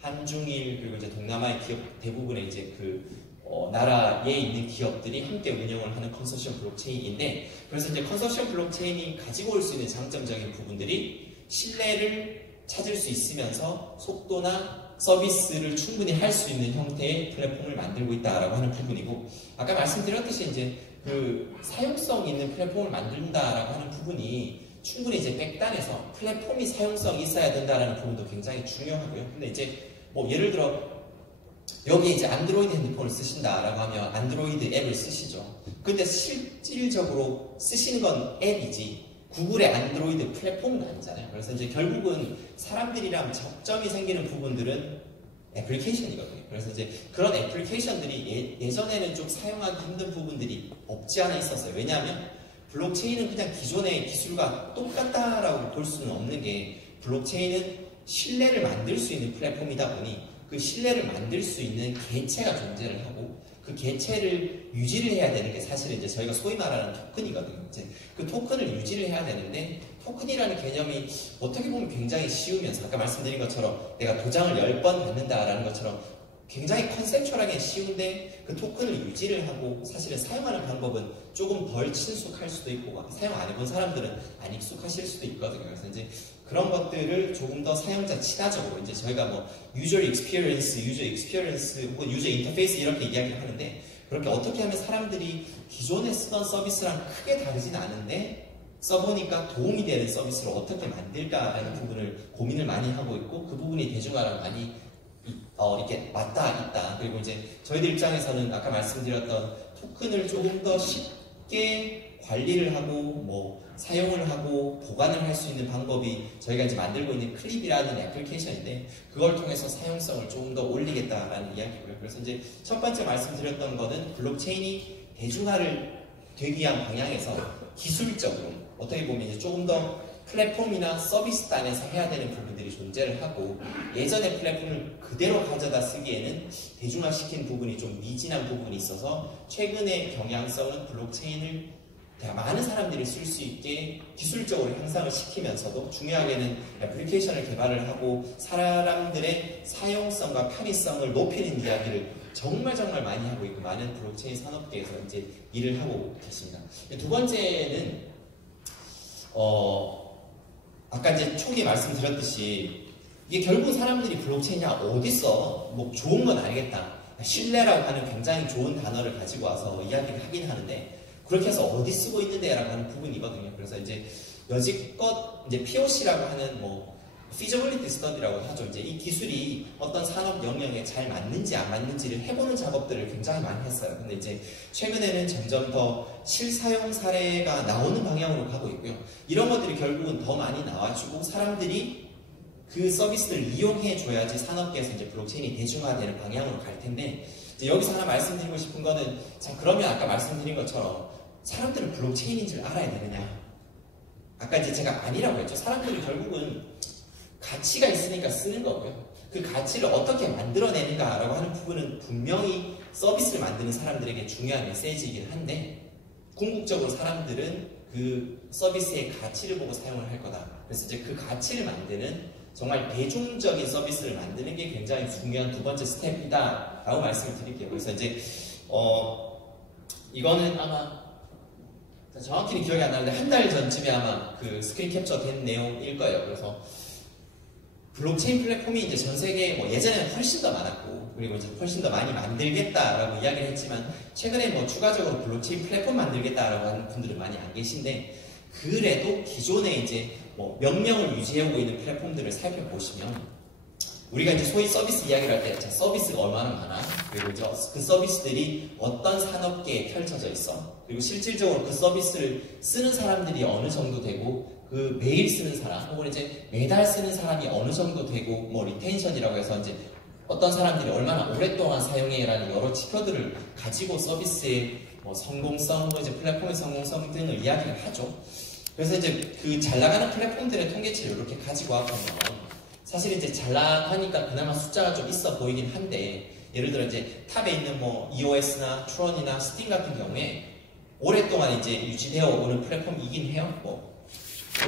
한중일 그리고 이제 동남아의 기업 대부분의 이제 그 나라에 있는 기업들이 함께 운영을 하는 컨소시엄 블록체인인데, 그래서 이제 컨소시엄 블록체인이 가지고 올 수 있는 장점적인 부분들이 신뢰를 찾을 수 있으면서 속도나 서비스를 충분히 할 수 있는 형태의 플랫폼을 만들고 있다라고 하는 부분이고, 아까 말씀드렸듯이 이제 그 사용성 있는 플랫폼을 만든다라고 하는 부분이 충분히 이제 백단에서 플랫폼이 사용성이 있어야 된다라는 부분도 굉장히 중요하고요. 근데 이제 뭐 예를 들어 여기 이제 안드로이드 핸드폰을 쓰신다라고 하면 안드로이드 앱을 쓰시죠. 근데 실질적으로 쓰시는 건 앱이지 구글의 안드로이드 플랫폼은 아니잖아요. 그래서 이제 결국은 사람들이랑 접점이 생기는 부분들은 애플리케이션이거든요. 그래서 이제 그런 애플리케이션들이 예전에는 좀 사용하기 힘든 부분들이 없지 않아 있었어요. 왜냐하면 블록체인은 그냥 기존의 기술과 똑같다라고 볼 수는 없는 게, 블록체인은 신뢰를 만들 수 있는 플랫폼이다 보니 그 신뢰를 만들 수 있는 개체가 존재를 하고, 그 개체를 유지를 해야 되는 게 사실은 이제 저희가 소위 말하는 토큰이거든요. 이제 그 토큰을 유지를 해야 되는데, 토큰이라는 개념이 어떻게 보면 굉장히 쉬우면서 아까 말씀드린 것처럼 내가 도장을 10번 받는다라는 것처럼 굉장히 컨셉츄얼하게 쉬운데, 그 토큰을 유지를 하고 사실은 사용하는 방법은 조금 덜 친숙할 수도 있고 사용 안 해본 사람들은 안 익숙하실 수도 있거든요. 그래서 이제 그런 것들을 조금 더 사용자 친화적으로, 이제 저희가 뭐 유저 익스피리언스 혹은 유저 인터페이스 이렇게 이야기를 하는데, 그렇게 어떻게 하면 사람들이 기존에 쓰던 서비스랑 크게 다르진 않은데 써보니까 도움이 되는 서비스를 어떻게 만들까라는 부분을 고민을 많이 하고 있고, 그 부분이 대중화랑 많이 이렇게 맞닿아 있다. 그리고 이제 저희들 입장에서는 아까 말씀드렸던 토큰을 조금 더 쉽게 관리를 하고 뭐 사용을 하고 보관을 할 수 있는 방법이 저희가 이제 만들고 있는 클립이라는 애플리케이션인데, 그걸 통해서 사용성을 조금 더 올리겠다라는 이야기고요. 그래서 이제 첫 번째 말씀드렸던 거는 블록체인이 대중화를 되기 위한 방향에서 기술적으로 어떻게 보면 이제 조금 더 플랫폼이나 서비스 단에서 해야 되는 부분들이 존재를 하고 예전의 플랫폼을 그대로 가져다 쓰기에는 대중화시킨 부분이 좀 미진한 부분이 있어서 최근의 경향성은 블록체인을 많은 사람들이 쓸 수 있게 기술적으로 향상을 시키면서도 중요하게는 애플리케이션을 개발을 하고 사람들의 사용성과 편의성을 높이는 이야기를 정말 많이 하고 있고 많은 블록체인 산업계에서 이제 일을 하고 계십니다. 두 번째는 아까 이제 초기에 말씀드렸듯이 이게 결국 사람들이 블록체인이 어딨어? 뭐 좋은 건 알겠다. 신뢰라고 하는 굉장히 좋은 단어를 가지고 와서 이야기를 하긴 하는데 그렇게 해서 어디 쓰고 있는데 라고 하는 부분이거든요. 그래서 이제 여지껏 이제 POC라고 하는 뭐 feasibility study라고 하죠. 이제 이 기술이 어떤 산업 영역에 잘 맞는지 안 맞는지를 해보는 작업들을 굉장히 많이 했어요. 근데 이제 최근에는 점점 더 실사용 사례가 나오는 방향으로 가고 있고요. 이런 것들이 결국은 더 많이 나와주고 사람들이 그 서비스를 이용해 줘야지 산업계에서 이제 블록체인이 대중화되는 방향으로 갈 텐데 이제 여기서 하나 말씀드리고 싶은 거는 자 그러면 아까 말씀드린 것처럼 사람들은 블록체인인 줄 알아야 되느냐? 아까 이제 제가 아니라고 했죠. 사람들이 결국은 가치가 있으니까 쓰는 거고요. 그 가치를 어떻게 만들어내는가라고 하는 부분은 분명히 서비스를 만드는 사람들에게 중요한 메시지이긴 한데 궁극적으로 사람들은 그 서비스의 가치를 보고 사용을 할 거다. 그래서 이제 그 가치를 만드는 정말 대중적인 서비스를 만드는 게 굉장히 중요한 두 번째 스텝이다 라고 말씀을 드릴게요. 그래서 이제 이거는 아마 정확히는 기억이 안 나는데 한 달 전쯤에 아마 그 스크린 캡처 된 내용일 거예요. 그래서 블록체인 플랫폼이 이제 전 세계에 뭐 예전에는 훨씬 더 많았고 그리고 이제 훨씬 더 많이 만들겠다라고 이야기를 했지만 최근에 뭐 추가적으로 블록체인 플랫폼 만들겠다라고 하는 분들은 많이 안 계신데 그래도 기존에 이제 뭐 명령을 유지하고 있는 플랫폼들을 살펴보시면 우리가 이제 소위 서비스 이야기를 할 때 서비스가 얼마나 많아 그리고 이제 그 서비스들이 어떤 산업계에 펼쳐져 있어 그리고 실질적으로 그 서비스를 쓰는 사람들이 어느 정도 되고 그 매일 쓰는 사람 혹은 이제 매달 쓰는 사람이 어느 정도 되고 뭐 리텐션이라고 해서 이제 어떤 사람들이 얼마나 오랫동안 사용해라는 여러 지표들을 가지고 서비스의 뭐 성공성 혹은 이제 플랫폼의 성공성 등을 이야기를 하죠. 그래서 이제 그 잘 나가는 플랫폼들의 통계치를 이렇게 가지고 와보면 사실 이제 잘 나가니까 그나마 숫자가 좀 있어 보이긴 한데 예를 들어 이제 탑에 있는 뭐 EOS나 트론이나 스팀 같은 경우에 오랫동안 이제 유지되어 오는 플랫폼이긴 해요. 뭐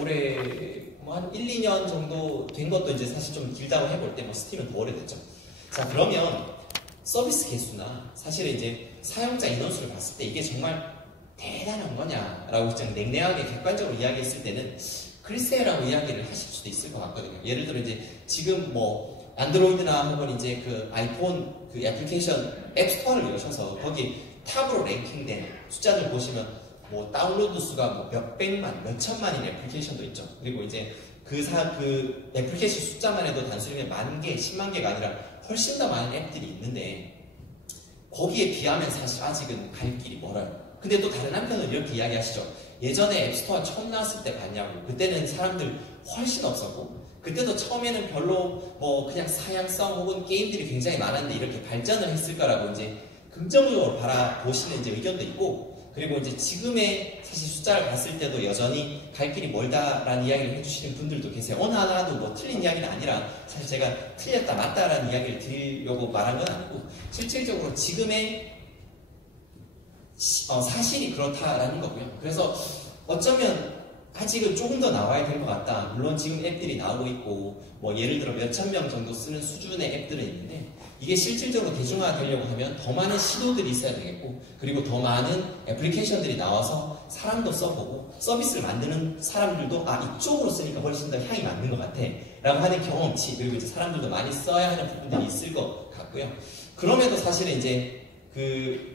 올해 뭐 한 1, 2년 정도 된 것도 이제 사실 좀 길다고 해볼 때 뭐 스팀은 더 오래됐죠. 자 그러면 서비스 개수나 사실 이제 사용자 인원수를 봤을 때 이게 정말 대단한 거냐라고 좀 냉랭하게 객관적으로 이야기했을 때는 글쎄라고 이야기를 하실 수도 있을 것 같거든요. 예를 들어 이제 지금 뭐 안드로이드나 혹은 이제 그 아이폰 그 애플리케이션 앱스토어를 여셔서 거기 탑으로 랭킹된 숫자들 보시면 뭐 다운로드 수가 뭐 몇백만, 몇천만인 애플리케이션도 있죠. 그리고 이제 그 애플리케이션 숫자만 해도 단순히 10,000개, 100,000개가 아니라 훨씬 더 많은 앱들이 있는데 거기에 비하면 사실 아직은 갈 길이 멀어요. 근데 또 다른 한편은 이렇게 이야기하시죠. 예전에 앱스토어 처음 나왔을 때 봤냐고. 그때는 사람들 훨씬 없었고 그때도 처음에는 별로 뭐 그냥 사양성 혹은 게임들이 굉장히 많았는데 이렇게 발전을 했을 거라고 이제 긍정적으로 바라보시는 이제 의견도 있고 그리고 이제 지금의 사실 숫자를 봤을 때도 여전히 갈 길이 멀다라는 이야기를 해주시는 분들도 계세요. 어느 하나도 뭐 틀린 이야기는 아니라 사실 제가 틀렸다 맞다라는 이야기를 드리려고 말한 건 아니고 실질적으로 지금의 사실이 그렇다라는 거고요. 그래서 어쩌면 아직은 조금 더 나와야 될 것 같다. 물론 지금 앱들이 나오고 있고 뭐 예를 들어 몇천 명 정도 쓰는 수준의 앱들은 있는데 이게 실질적으로 대중화되려고 하면 더 많은 시도들이 있어야 되겠고 그리고 더 많은 애플리케이션들이 나와서 사람도 써보고 서비스를 만드는 사람들도 이쪽으로 쓰니까 훨씬 더 향이 맞는 것 같아 라고 하는 경험치 그리고 이제 사람들도 많이 써야 하는 부분들이 있을 것 같고요. 그럼에도 사실은 이제 그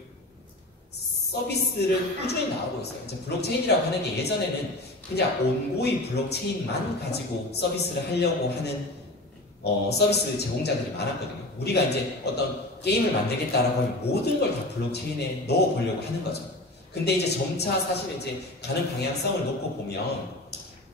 서비스를 꾸준히 나오고 있어요. 이제 블록체인이라고 하는 게 예전에는 그냥 온고이 블록체인만 가지고 서비스를 하려고 하는 서비스 제공자들이 많았거든요. 우리가 이제 어떤 게임을 만들겠다라고 하면 모든 걸 다 블록체인에 넣어보려고 하는 거죠. 근데 이제 점차 사실 이제 가는 방향성을 놓고 보면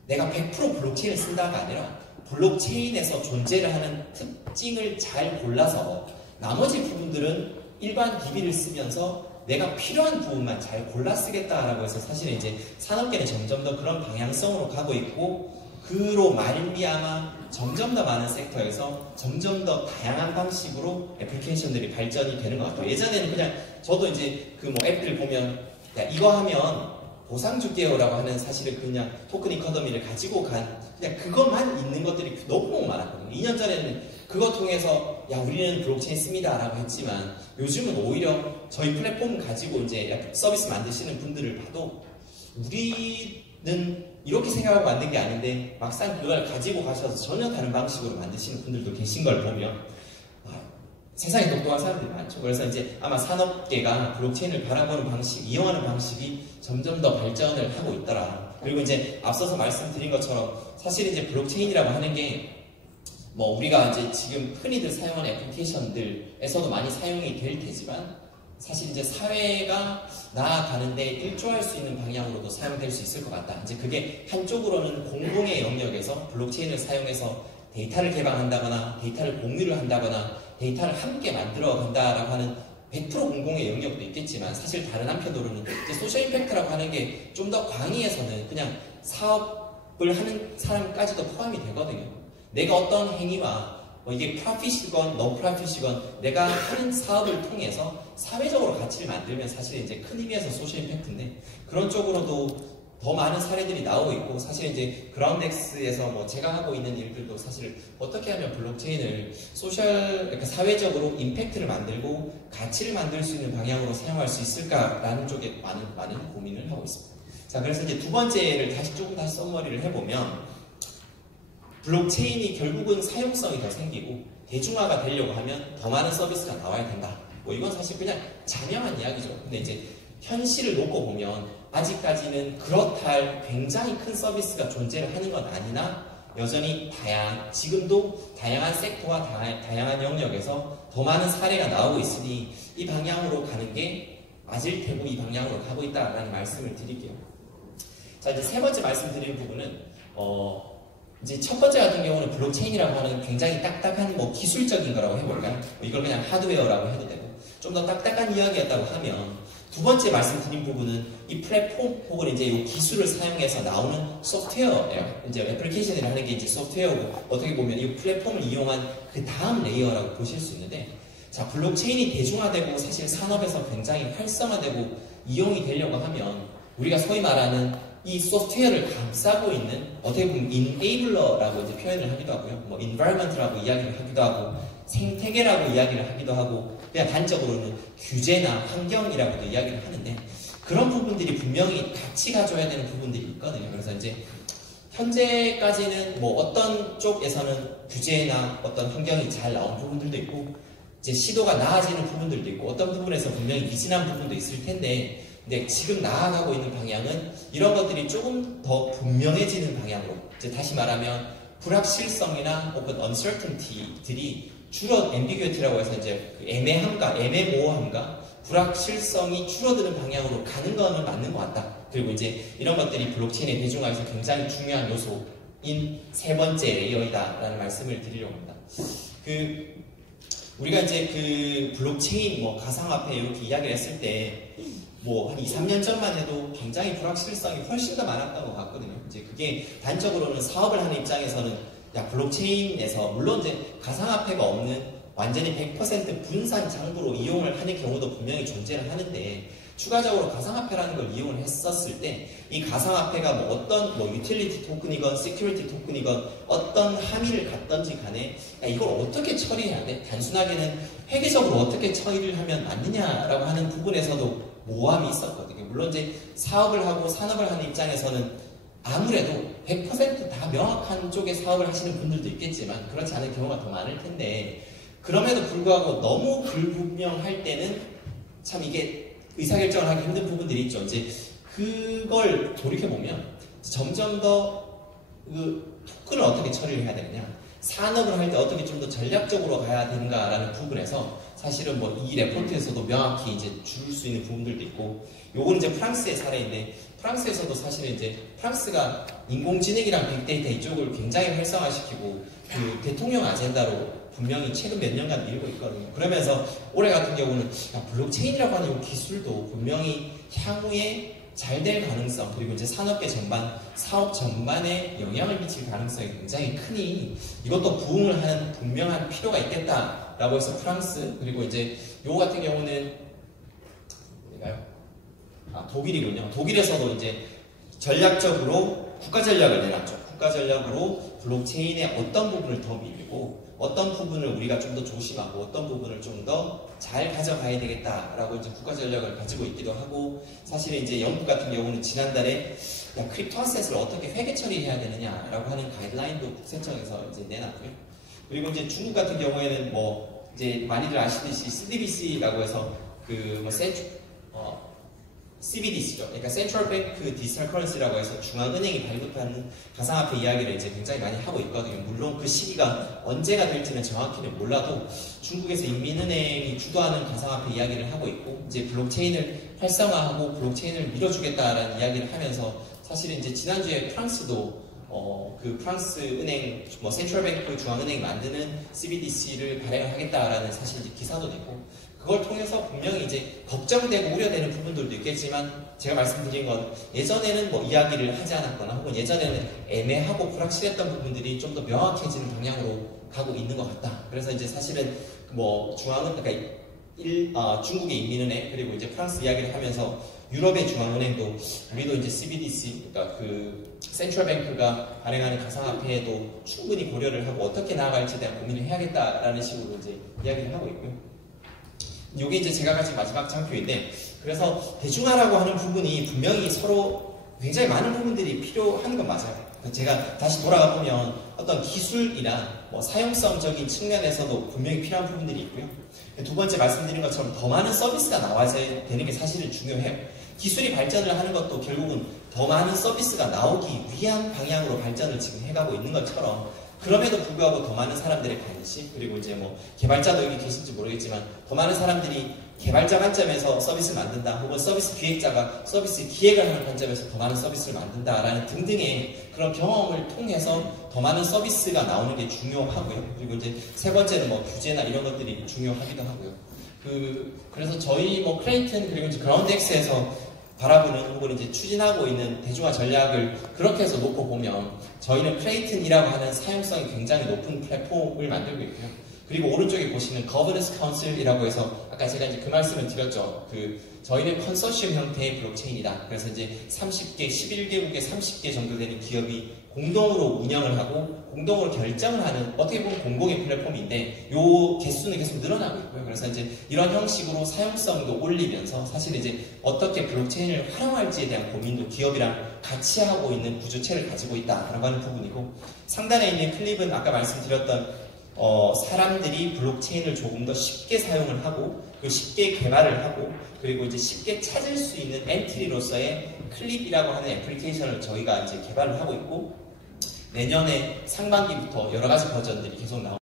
내가 100% 블록체인을 쓴다가 아니라 블록체인에서 존재를 하는 특징을 잘 골라서 나머지 부분들은 일반 DB를 쓰면서 내가 필요한 부분만 잘 골라 쓰겠다라고 해서 사실 이제 산업계는 점점 더 그런 방향성으로 가고 있고 그로 말미암아 점점 더 많은 섹터에서 점점 더 다양한 방식으로 애플리케이션들이 발전이 되는 것 같아요. 예전에는 그냥 저도 이제 그 뭐 앱들 보면 야 이거 하면 보상 줄게요라고 하는 사실은 그냥 토큰 이코노미를 가지고 간 그냥 그것만 있는 것들이 너무 많았거든요. 2년 전에는 그거 통해서 야 우리는 블록체인 씁니다 라고 했지만 요즘은 오히려 저희 플랫폼 가지고 이제 서비스 만드시는 분들을 봐도 우리는 이렇게 생각하고 만든 게 아닌데 막상 그걸 가지고 가셔서 전혀 다른 방식으로 만드시는 분들도 계신 걸 보면 세상에 똑똑한 사람들이 많죠. 그래서 이제 아마 산업계가 블록체인을 바라보는 방식, 이용하는 방식이 점점 더 발전을 하고 있더라. 그리고 이제 앞서서 말씀드린 것처럼 사실 이제 블록체인이라고 하는 게 뭐 우리가 이제 지금 흔히들 사용하는 애플리케이션들에서도 많이 사용이 될 테지만 사실 이제 사회가 나아가는데 일조할 수 있는 방향으로도 사용될 수 있을 것 같다. 이제 그게 한쪽으로는 공공의 영역에서 블록체인을 사용해서 데이터를 개방한다거나 데이터를 공유를 한다거나 데이터를 함께 만들어 간다라고 하는 100% 공공의 영역도 있겠지만 사실 다른 한편으로는 이제 소셜 임팩트라고 하는 게 좀 더 광의에서는 그냥 사업을 하는 사람까지도 포함이 되거든요. 내가 어떤 행위와 뭐 이게 프로핏이건 노 프로핏이건 내가 하는 사업을 통해서 사회적으로 가치를 만들면 사실 이제 큰 의미에서 소셜 임팩트인데 그런 쪽으로도 더 많은 사례들이 나오고 있고 사실 이제 그라운드엑스에서 뭐 제가 하고 있는 일들도 사실 어떻게 하면 블록체인을 그러니까 사회적으로 임팩트를 만들고 가치를 만들 수 있는 방향으로 사용할 수 있을까라는 쪽에 많은 고민을 하고 있습니다. 자, 그래서 이제 두 번째를 조금 다시 썸머리를 해보면 블록체인이 결국은 사용성이 더 생기고 대중화가 되려고 하면 더 많은 서비스가 나와야 된다. 뭐 이건 사실 그냥 자명한 이야기죠. 근데 이제 현실을 놓고 보면 아직까지는 그렇다 할 굉장히 큰 서비스가 존재를 하는 건 아니나 여전히 지금도 다양한 섹터와 다양한 영역에서 더 많은 사례가 나오고 있으니 이 방향으로 가는 게 맞을 테고 이 방향으로 가고 있다라는 말씀을 드릴게요. 자, 이제 세 번째 말씀드릴 부분은 이제 첫 번째 같은 경우는 블록체인이라고 하는 굉장히 딱딱한 뭐 기술적인 거라고 해볼까요? 이걸 그냥 하드웨어라고 해도 되고 좀 더 딱딱한 이야기였다고 하면 두 번째 말씀드린 부분은 이 플랫폼 혹은 이제 이 기술을 사용해서 나오는 소프트웨어예요. 이제 애플리케이션이라고 하는 게 이제 소프트웨어고 어떻게 보면 이 플랫폼을 이용한 그 다음 레이어라고 보실 수 있는데 자, 블록체인이 대중화되고 사실 산업에서 굉장히 활성화되고 이용이 되려고 하면 우리가 소위 말하는 이 소프트웨어를 감싸고 있는 어떻게 보면 enabler라고 이제 표현을 하기도 하고요. 뭐 environment라고 이야기를 하기도 하고 생태계라고 이야기를 하기도 하고 그냥 단적으로는 규제나 환경이라고도 이야기를 하는데 그런 부분들이 분명히 같이 가져야 되는 부분들이 있거든요. 그래서 이제 현재까지는 뭐 어떤 쪽에서는 규제나 어떤 환경이 잘 나온 부분들도 있고 이제 시도가 나아지는 부분들도 있고 어떤 부분에서 분명히 미진한 부분도 있을 텐데 근데 지금 나아가고 있는 방향은 이런 것들이 조금 더 분명해지는 방향으로 이제 다시 말하면 불확실성이나 혹은 uncertainty들이 줄어 ambiguity라고 해서 이제 그 애매모호함과 불확실성이 줄어드는 방향으로 가는 거는 맞는 것 같다. 그리고 이제 이런 것들이 블록체인의 대중화에서 굉장히 중요한 요소인 세 번째 레이어이다라는 말씀을 드리려고 합니다. 우리가 이제 그 블록체인, 뭐 가상화폐 이렇게 이야기를 했을 때 뭐 한 2, 3년 전만 해도 굉장히 불확실성이 훨씬 더 많았던 것 같거든요. 이제 그게 단적으로는 사업을 하는 입장에서는 야, 블록체인에서 물론 이제 가상화폐가 없는 완전히 100% 분산 장부로 이용을 하는 경우도 분명히 존재를 하는데 추가적으로 가상화폐라는 걸 이용을 했었을 때 이 가상화폐가 뭐 어떤 뭐 유틸리티 토큰이건 시큐리티 토큰이건 어떤 함의를 갖던지 간에 야, 이걸 어떻게 처리해야 돼? 단순하게는 회계적으로 어떻게 처리를 하면 맞느냐라고 하는 부분에서도 모호함이 있었거든요. 물론 이제 사업을 하고 산업을 하는 입장에서는 아무래도 100%다 명확한 쪽의 사업을 하시는 분들도 있겠지만 그렇지 않은 경우가 더 많을 텐데 그럼에도 불구하고 너무 불분명할 때는 참 이게 의사결정을 하기 힘든 부분들이 있죠. 이제 그걸 돌이켜보면 점점 더 그 토큰을 어떻게 처리를 해야 되느냐 산업을 할 때 어떻게 좀 더 전략적으로 가야 되는가라는 부분에서 사실은 뭐 이 레포트에서도 명확히 이제 줄 수 있는 부분들도 있고 요건 이제 프랑스의 사례인데 프랑스에서도 사실은 이제 프랑스가 인공지능이랑 빅데이터 이쪽을 굉장히 활성화시키고 그 대통령 아젠다로 분명히 최근 몇 년간 밀고 있거든요. 그러면서 올해 같은 경우는 블록체인이라고 하는 이 기술도 분명히 향후에 잘 될 가능성, 그리고 이제 산업계 전반, 사업 전반에 영향을 미칠 가능성이 굉장히 크니 이것도 부응을 하는 분명한 필요가 있겠다라고 해서 프랑스, 그리고 이제 요거 같은 경우는 어디가요? 독일이군요. 독일에서도 이제 전략적으로 국가 전략을 내놨죠. 국가 전략으로 블록체인의 어떤 부분을 더 밀고 어떤 부분을 우리가 좀 더 조심하고 어떤 부분을 좀 더 잘 가져가야 되겠다라고 이제 국가 전략을 가지고 있기도 하고, 사실은 이제 영국 같은 경우는 지난달에 크립토 아셋을 어떻게 회계 처리해야 되느냐라고 하는 가이드라인도 국세청에서 이제 내놨고요. 그리고 이제 중국 같은 경우에는 뭐 이제 많이들 아시듯이 CBDC라고 해서 CBDC죠. 그러니까 Central Bank Digital Currency라고 해서 중앙은행이 발급하는 가상화폐 이야기를 이제 굉장히 많이 하고 있거든요. 물론 그 시기가 언제가 될지는 정확히는 몰라도 중국에서 인민은행이 주도하는 가상화폐 이야기를 하고 있고, 이제 블록체인을 활성화하고 블록체인을 밀어주겠다라는 이야기를 하면서, 사실은 이제 지난주에 프랑스도 그 프랑스 은행, 센트럴뱅크 중앙은행이 만드는 CBDC를 발행하겠다라는 사실 이제 기사도 냈고, 그걸 통해서 분명히 이제 걱정되고 우려되는 부분들도 있겠지만, 제가 말씀드린 건 예전에는 뭐 이야기를 하지 않았거나 혹은 예전에는 애매하고 불확실했던 부분들이 좀 더 명확해지는 방향으로 가고 있는 것 같다. 그래서 이제 사실은 뭐 중국의 인민은행, 그리고 이제 프랑스 이야기를 하면서 유럽의 중앙은행도 우리도 이제 CBDC, 그러니까 그 센트럴뱅크가 발행하는 가상화폐에도 충분히 고려를 하고 어떻게 나아갈지에 대한 고민을 해야겠다라는 식으로 이제 이야기를 하고 있고요. 이게 이제 제가 가진 마지막 장표인데, 그래서 대중화라고 하는 부분이 분명히 서로 굉장히 많은 부분들이 필요한 건 맞아요. 제가 다시 돌아가 보면 어떤 기술이나 뭐 사용성적인 측면에서도 분명히 필요한 부분들이 있고요. 두 번째 말씀드린 것처럼 더 많은 서비스가 나와야 되는 게 사실은 중요해요. 기술이 발전을 하는 것도 결국은 더 많은 서비스가 나오기 위한 방향으로 발전을 지금 해가고 있는 것처럼, 그럼에도 불구하고 더 많은 사람들의 관심, 그리고 이제 뭐 개발자도 여기 계신지 모르겠지만 더 많은 사람들이 개발자 관점에서 서비스를 만든다, 혹은 서비스 기획자가 서비스 기획을 하는 관점에서 더 많은 서비스를 만든다라는 등등의 그런 경험을 통해서 더 많은 서비스가 나오는 게 중요하고요. 그리고 이제 세 번째는 뭐 규제나 이런 것들이 중요하기도 하고요. 그래서 저희 뭐 크레이튼, 그리고 이제 그라운드엑스에서 바라보는 혹은 이제 추진하고 있는 대중화 전략을 그렇게 해서 놓고 보면, 저희는 크레이튼이라고 하는 사용성이 굉장히 높은 플랫폼을 만들고 있고요. 그리고 오른쪽에 보시는 Governance Council이라고 해서 아까 제가 이제 그 말씀을 드렸죠. 저희는 컨소시엄 형태의 블록체인이다. 그래서 이제 30개, 11개국에 30개 정도 되는 기업이 공동으로 운영을 하고 공동으로 결정을 하는, 어떻게 보면 공공의 플랫폼인데 요 개수는 계속 늘어나고 있고요. 그래서 이제 이런 형식으로 사용성도 올리면서 사실 이제 어떻게 블록체인을 활용할지에 대한 고민도 기업이랑 같이 하고 있는 구조체를 가지고 있다라고 하는 부분이고, 상단에 있는 클립은 아까 말씀드렸던 사람들이 블록체인을 조금 더 쉽게 사용을 하고, 그리고 쉽게 개발을 하고, 그리고 이제 쉽게 찾을 수 있는 엔트리로서의 클립이라고 하는 애플리케이션을 저희가 이제 개발을 하고 있고, 내년에 상반기부터 여러 가지 버전들이 계속 나옵니다.